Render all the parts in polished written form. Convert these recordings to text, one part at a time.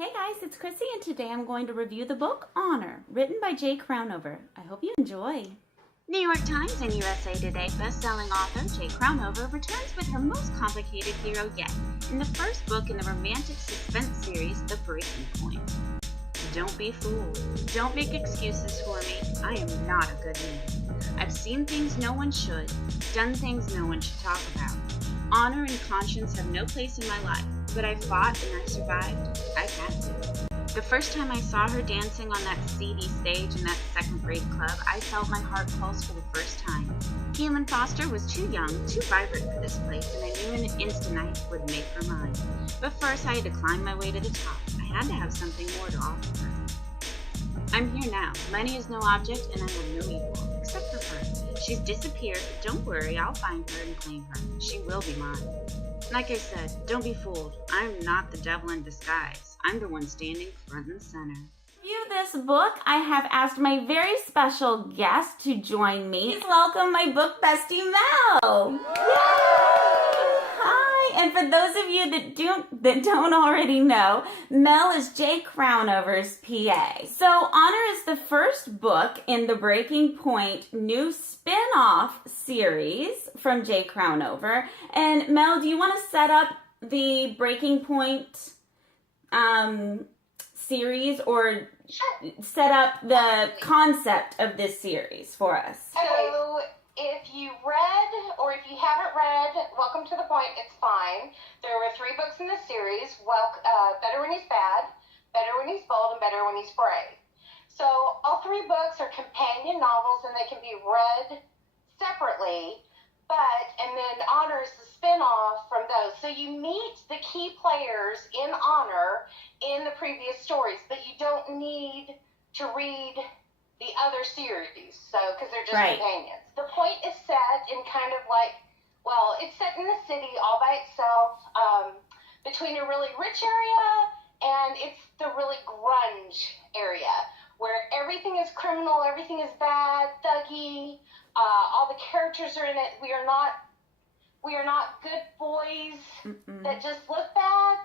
Hey guys, it's Chrissy and today I'm going to review the book Honor, written by Crownover. I hope you enjoy. New York Times and USA Today best-selling author Crownover returns with her most complicated hero yet in the first book in the romantic suspense series, The Breaking Point. Don't be fooled. Don't make excuses for me. I am not a good man. I've seen things no one should, done things no one should talk about. Honor and conscience have no place in my life, but I fought and I survived. I had to. The first time I saw her dancing on that seedy stage in that second grade club, I felt my heart pulse for the first time. Kylan Foster was too young, too vibrant for this place, and I knew an instant I would make her mine. But first I had to climb my way to the top. I had to have something more to offer her. I'm here now. Money is no object, and I have no equal, except for her. She's disappeared, but don't worry, I'll find her and claim her. She will be mine. Like I said, don't be fooled. I'm not the devil in disguise. I'm the one standing front and center. To review this book, I have asked my very special guest to join me. Please welcome my book bestie, Mel. Hi, and for those of you that don't already know, Mel is Crownover's PA. So Honor is the first book in the Breaking Point new spin-off series from Crownover. And Mel, do you want to set up the Breaking Point series, or set up the concept of this series for us? So, if you read, or if you haven't read Welcome to the Point, it's fine. There were 3 books in the series, Better When He's Bad, Better When He's Bold, and Better When He's Brave. So, all 3 books are companion novels, and they can be read separately, and then Honor is the spin-off from those. So you meet the key players in Honor in the previous stories, but you don't need to read the other series, because they're just companions. The point is set in kind of it's set in the city all by itself, between a really rich area and it's the really grunge area, where everything is criminal, everything is bad, thuggy. All the characters are in it. We are not good boys that just look bad.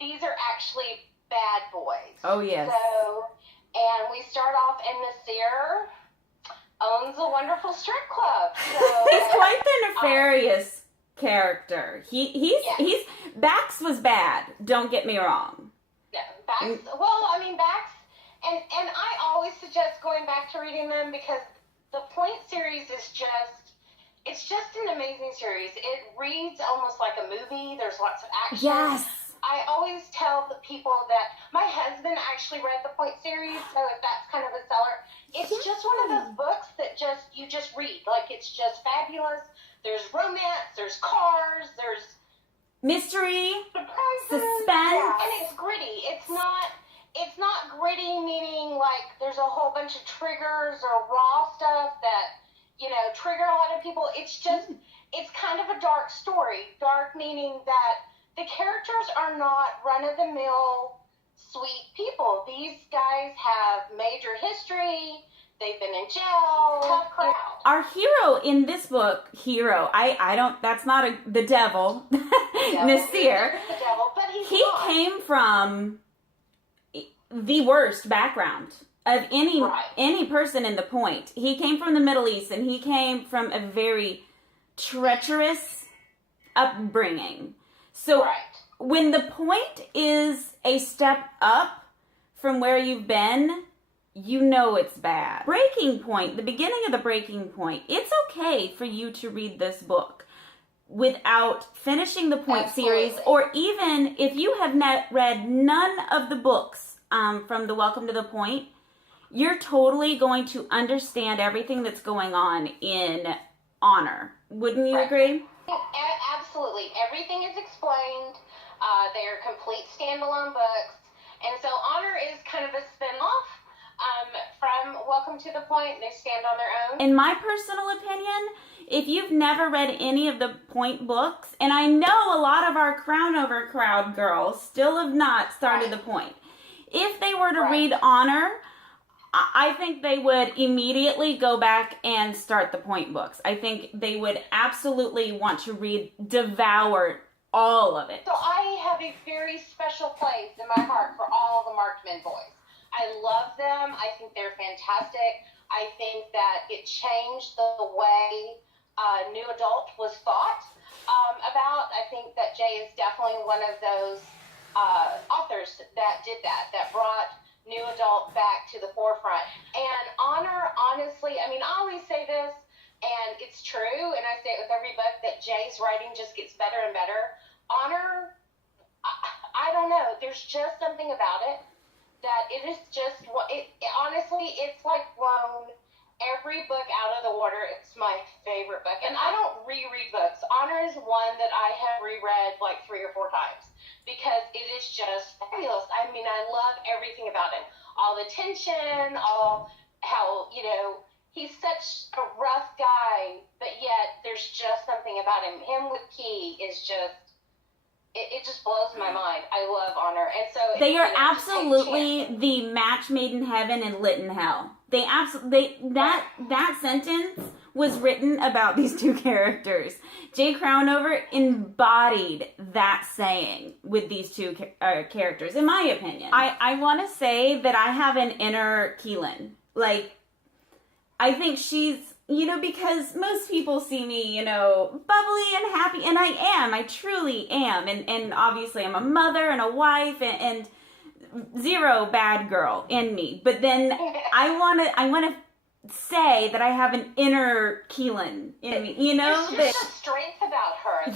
These are actually bad boys. Oh, yes. And we start off, and Nasir owns a wonderful strip club. So, he's quite the nefarious character. He's Bax was bad. Don't get me wrong. No, Bax. Bax, and I always suggest going back to reading them, because the Point series is it's just an amazing series. It reads almost like a movie. There's lots of action. Yes. I always tell the people that my husband actually read the Point series, so if that's kind of a seller, it's just one of those books that you just read. It's just fabulous. There's romance, there's cars, there's mystery, surprises, suspense, and it's gritty. It's not gritty, meaning there's a whole bunch of triggers or raw stuff that, trigger a lot of people. It's kind of a dark story. Dark meaning that the characters are not run-of-the-mill sweet people. These guys have major history. They've been in jail. Tough crowd. Our hero in this book, that's not the devil, Nasir. The devil, but he came from the worst background of any person in the Point. He came from the Middle East, and he came from a very treacherous upbringing. So when the Point is a step up from where you've been, it's bad. Breaking Point, the beginning of the Breaking Point, it's okay for you to read this book without finishing the Point series, or even if you have read none of the books from the Welcome to the Point, you're totally going to understand everything that's going on in Honor. Wouldn't you agree? Absolutely. Everything is explained. They are complete standalone books. And so Honor is kind of a spin-off from Welcome to the Point. They stand on their own. In my personal opinion, if you've never read any of the Point books, and I know a lot of our Crownover crowd girls still have not started the Point, if they were to read Honor, I think they would immediately go back and start the Point books. I think they would absolutely want to devour all of it. So I have a very special place in my heart for all of Marchman Boys. I love them. I think they're fantastic. I think that it changed the way new adult was thought about. I think that Jay is definitely one of those authors that did that brought new adult back to the forefront. And Honor, honestly, I mean, I always say this, and it's true, and I say it with every book, that Jay's writing just gets better and better. Honor, I don't know, there's just something about it that it is just, honestly, it's like blown every book out of the water. It's my favorite book. And I don't reread books. Honor is one that I have reread like 3 or 4 times because it is just fabulous. I mean, I love everything about it. All the tension, all how, you know, he's such a rough guy, but yet there's just something about him. Him with Key is just, it just blows my mind. I love Honor. And so they are absolutely the match made in heaven and lit in hell. That sentence was written about these two characters. Jay Crownover embodied that saying with these two characters, in my opinion. I want to say that I have an inner Kylan. Like, I think she's, you know, because most people see me, you know, bubbly and happy, and I am. I truly am. And obviously I'm a mother and a wife and zero bad girl in me. But then I want to say that I have an inner Kylan in me, you know? There's just a strength about her.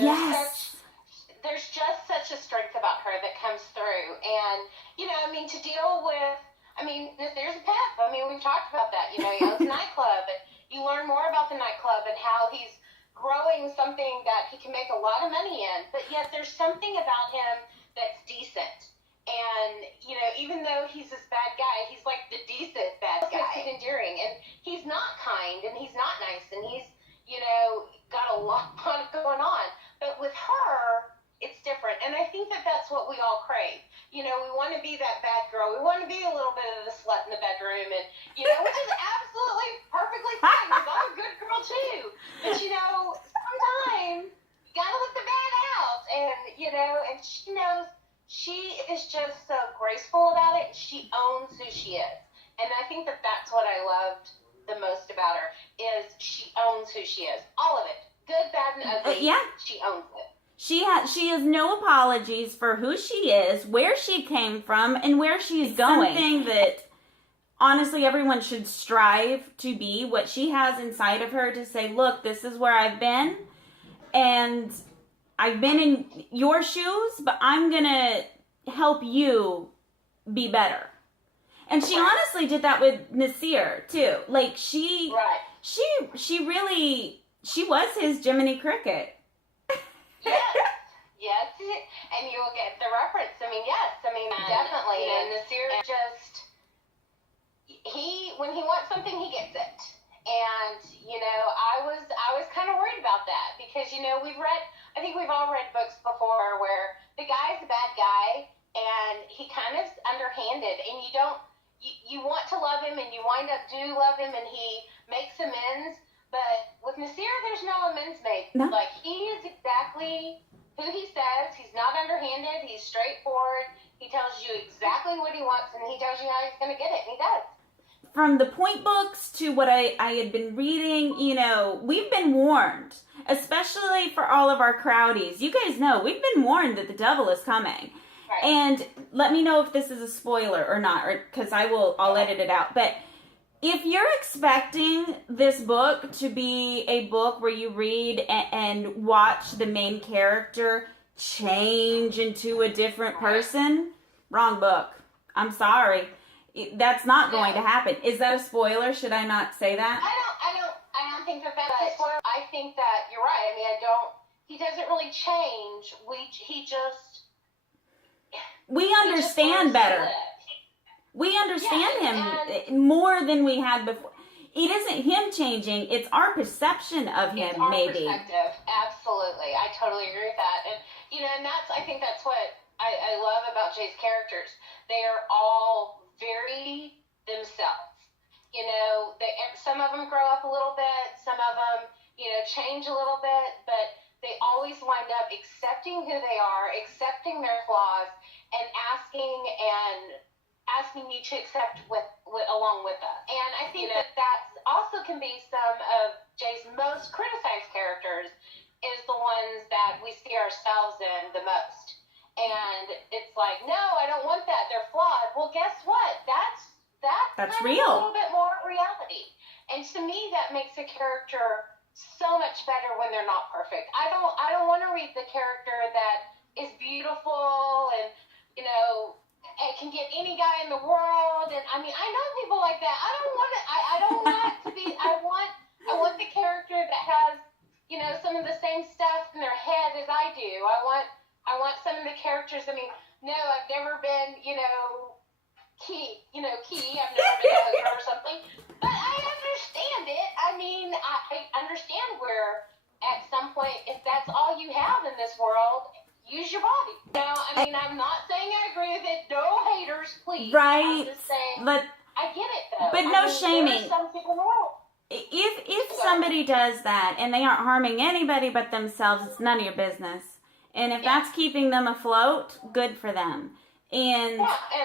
There's just such a strength about her that comes through. And, you know, I mean, to deal with, I mean, there's a Pep. I mean, we've talked about that. You know, he owns a nightclub, and you learn more about the nightclub and how he's growing something that he can make a lot of money in. But yet there's something about him that's decent. And, you know, even though he's this bad guy, he's like the decent bad guy. He's endearing. And he's not kind, and he's not nice, and he's, you know, got a lot going on. But with her, it's different. And I think that that's what we all crave. You know, we want to be that bad girl. We want to be a little bit of the slut in the bedroom, and, you know, which is absolutely perfectly fine, because I'm a good girl too. But, you know, sometimes you got to let the bad out. And, you know, and she knows she is just so graceful about it. She owns who she is. And I think that that's what I loved the most about her, is she owns who she is. All of it. Good, bad, and ugly. Yeah. She owns it. She has no apologies for who she is, where she came from, and where she's going. Something that, honestly, everyone should strive to be, what she has inside of her to say, look, this is where I've been, and I've been in your shoes, but I'm going to help you be better. And she honestly did that with Nasir, too. Like, she was his Jiminy Cricket. Yes, and you'll get the reference. I mean, yes, I mean, definitely. And Nasir just, when he wants something, he gets it. And, you know, I was kind of worried about that because, you know, I think we've all read books before where the guy's a bad guy and he kind of underhanded, and you want to love him, and you wind up do love him, and he makes amends. But with Nasir, there's no amends made. No. Like, he is exactly who he says. He's not underhanded. He's straightforward. He tells you exactly what he wants, and he tells you how he's going to get it, and he does. From the point books to what I had been reading, you know, we've been warned, especially for all of our crowdies. You guys know, we've been warned that the devil is coming. Right. And let me know if this is a spoiler or not, because I'll edit it out. But if you're expecting this book to be a book where you read and watch the main character change into a different person, wrong book. I'm sorry. That's not going to happen. Is that a spoiler? Should I not say that? I don't think that's a spoiler. I think that you're right. I mean, he doesn't really change. We understand better. We understand him more than we had before. It isn't him changing, it's our perception of him, maybe. Perspective, absolutely. I totally agree with that. And, you know, and I think that's what I love about Jay's characters. They are all very themselves. You know, some of them grow up a little bit, some of them, you know, change a little bit, but they always wind up accepting who they are, accepting their flaws, and asking you to accept with along with us. And I think that also can be some of Jay's most criticized characters is the ones that we see ourselves in the most. And it's like, no, I don't want that. They're flawed. Well, guess what? That's real. A little bit more reality. And to me, that makes a character so much better when they're not perfect. I don't want to read the character that is beautiful and, you know, it can get any guy in the world. And I mean, I know people like that. I don't want to be. I want the character that has, you know, some of the same stuff in their head as I do. I want some of the characters. I mean, no, I've never been, you know, Key. I've never been a hooker or something. But I understand it. I mean, I understand where at some point, if that's all you have in this world, use your body. Now, I mean, I'm not saying I agree with it. No haters, please. Right. I'm just saying, but I get it, though. But no shaming. Some people know. If somebody does that and they aren't harming anybody but themselves, it's none of your business. And if that's keeping them afloat, good for them. And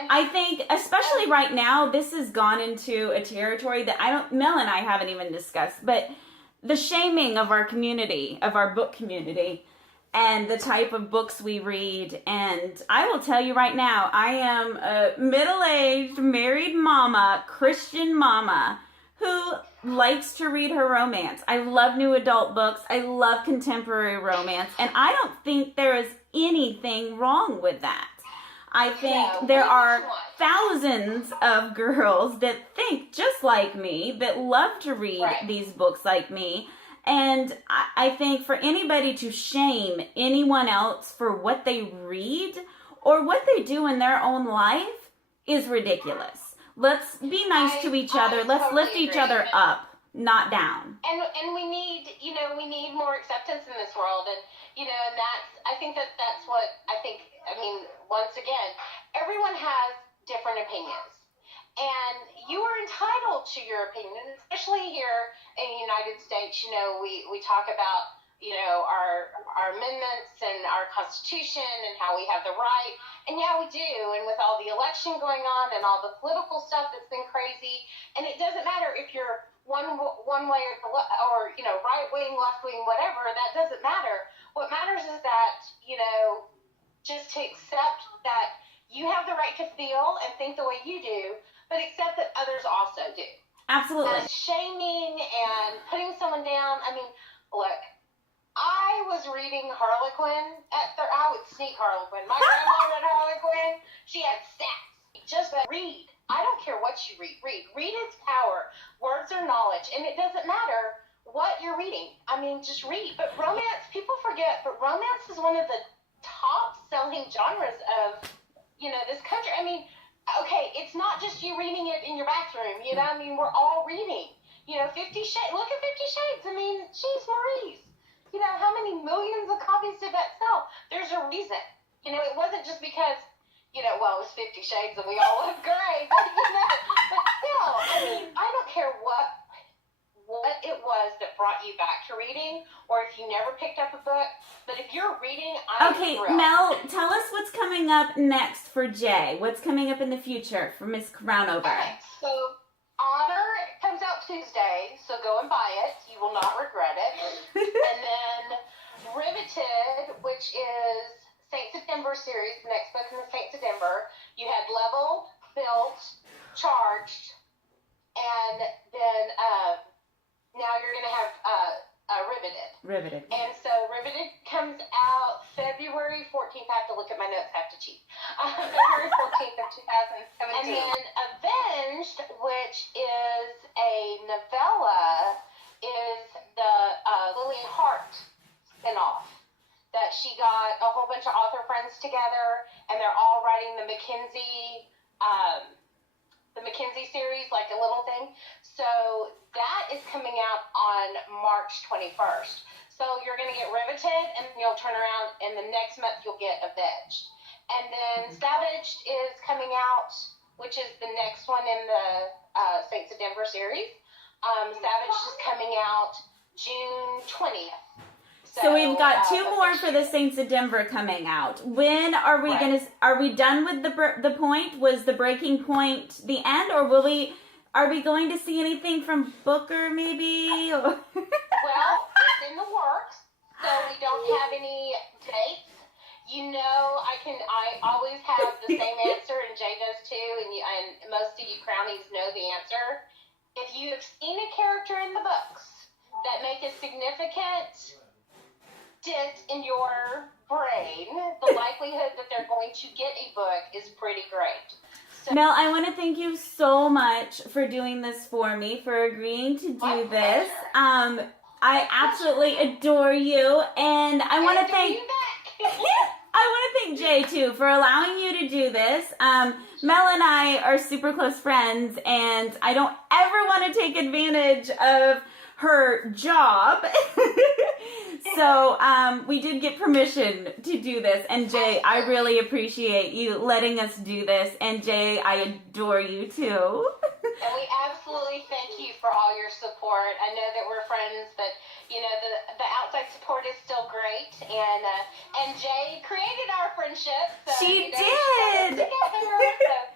I think, especially right now, this has gone into a territory that Mel and I haven't even discussed, but the shaming of our community, of our book community, and the type of books we read. And I will tell you right now, I am a middle-aged, married mama, Christian mama, who likes to read her romance. I love new adult books. I love contemporary romance. And I don't think there is anything wrong with that. I think there are thousands of girls that think just like me, that love to read these books like me. And I think for anybody to shame anyone else for what they read or what they do in their own life is ridiculous. Let's be nice to each other. Let's lift each other up, not down. And we need, we need more acceptance in this world. And, and I think that's what once again, everyone has different opinions. And you are entitled to your opinion, especially here in the United States. We talk about, our amendments and our Constitution and how we have the right. And yeah, we do. And with all the election going on and all the political stuff that's been crazy, and it doesn't matter if you're one way or right wing, left wing, whatever. That doesn't matter. What matters is that just to accept that you have the right to feel and think the way you do, but accept that others also do. Absolutely. And shaming and putting someone down. I mean, look, I was reading Harlequin I would sneak Harlequin. My grandma read Harlequin. She had stats. Just read. I don't care what you read. Read its power. Words are knowledge. And it doesn't matter what you're reading. I mean, just read. But romance, people forget, but romance is one of the top selling genres of, this country. I mean, okay, it's not just you reading it in your bathroom, I mean, we're all reading, 50 Shades, look at 50 Shades, I mean, she's Maurice, how many millions of copies did that sell? There's a reason, it wasn't just because, it was 50 Shades and we all look great, but still, I mean, I don't care what it was that brought you back to reading, or if you never picked up a book, but if you're reading, I'm thrilled. Mel, tell us what's coming up next for Jay. What's coming up in the future for Miss Crownover? Okay, so Honor comes out Tuesday, so go and buy it. You will not regret it. And then Riveted, which is Saints of Denver series, the next book in the Saints of Denver. You had Level, Built, Charged, and then now you're going to have Riveted. And so Riveted comes out February 14th. I have to look at my notes. I have to cheat. February 14th of 2017. And then Avenged, which is a novella, is the Lillian Hart spinoff. That she got a whole bunch of author friends together, and they're all writing the Mackenzie series, like a little thing. So that is coming out on March 21st. So you're going to get Riveted, and you'll turn around, and the next month you'll get Avenged. And then Savaged is coming out, which is the next one in the Saints of Denver series. Savaged is coming out June 20th. So we've got 2 more for the Saints of Denver coming out. When are we are we done with the point? Was the breaking point the end, or are we going to see anything from Booker maybe? Well, it's in the works, so we don't have any dates. You know, I always have the same answer, and Jay does too, and most of you Crownies know the answer. If you have seen a character in the books that make a significant dent in your brain, the likelihood that they're going to get a book is pretty great. So, Mel, I want to thank you so much for doing this for me, for agreeing to do this. I absolutely adore you, and I want to thank Jay too for allowing you to do this. Mel and I are super close friends, and I don't ever want to take advantage of her job. So we did get permission to do this, and Jay, I really appreciate you letting us do this, and Jay, I adore you too. And we absolutely thank you for all your support. I know that we're friends, but you know the outside support is still great, and Jay created our friendship. So, she did. Together,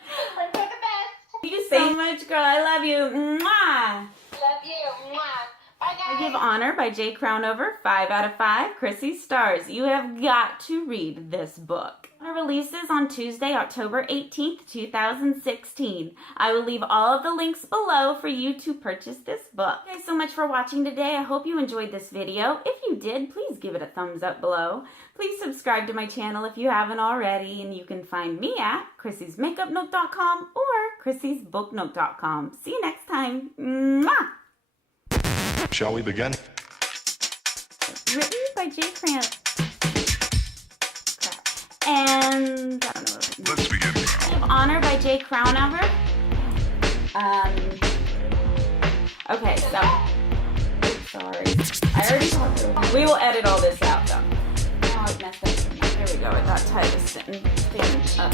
so friends are the best. Thank you so much, girl. I love you. Mwah. Love you. Mwah. Bye, guys. I Give Honor by J. Crownover, 5 out of 5. Chrissy stars. You have got to read this book. It releases on Tuesday, October 18th, 2016. I will leave all of the links below for you to purchase this book. Thanks so much for watching today. I hope you enjoyed this video. If you did, please give it a thumbs up below. Please subscribe to my channel if you haven't already, and you can find me at KrissysMakeupNote.com or KrissysBookNote.com. See you next time. Mwah! Shall we begin? Written by J. Crownover. And I don't know what it is. Let's begin. Give Honor by J. Crownover. Okay, so sorry. I already talked through it. We will edit all this out though. Oh, I messed up. There we go. I got tight of sitting up.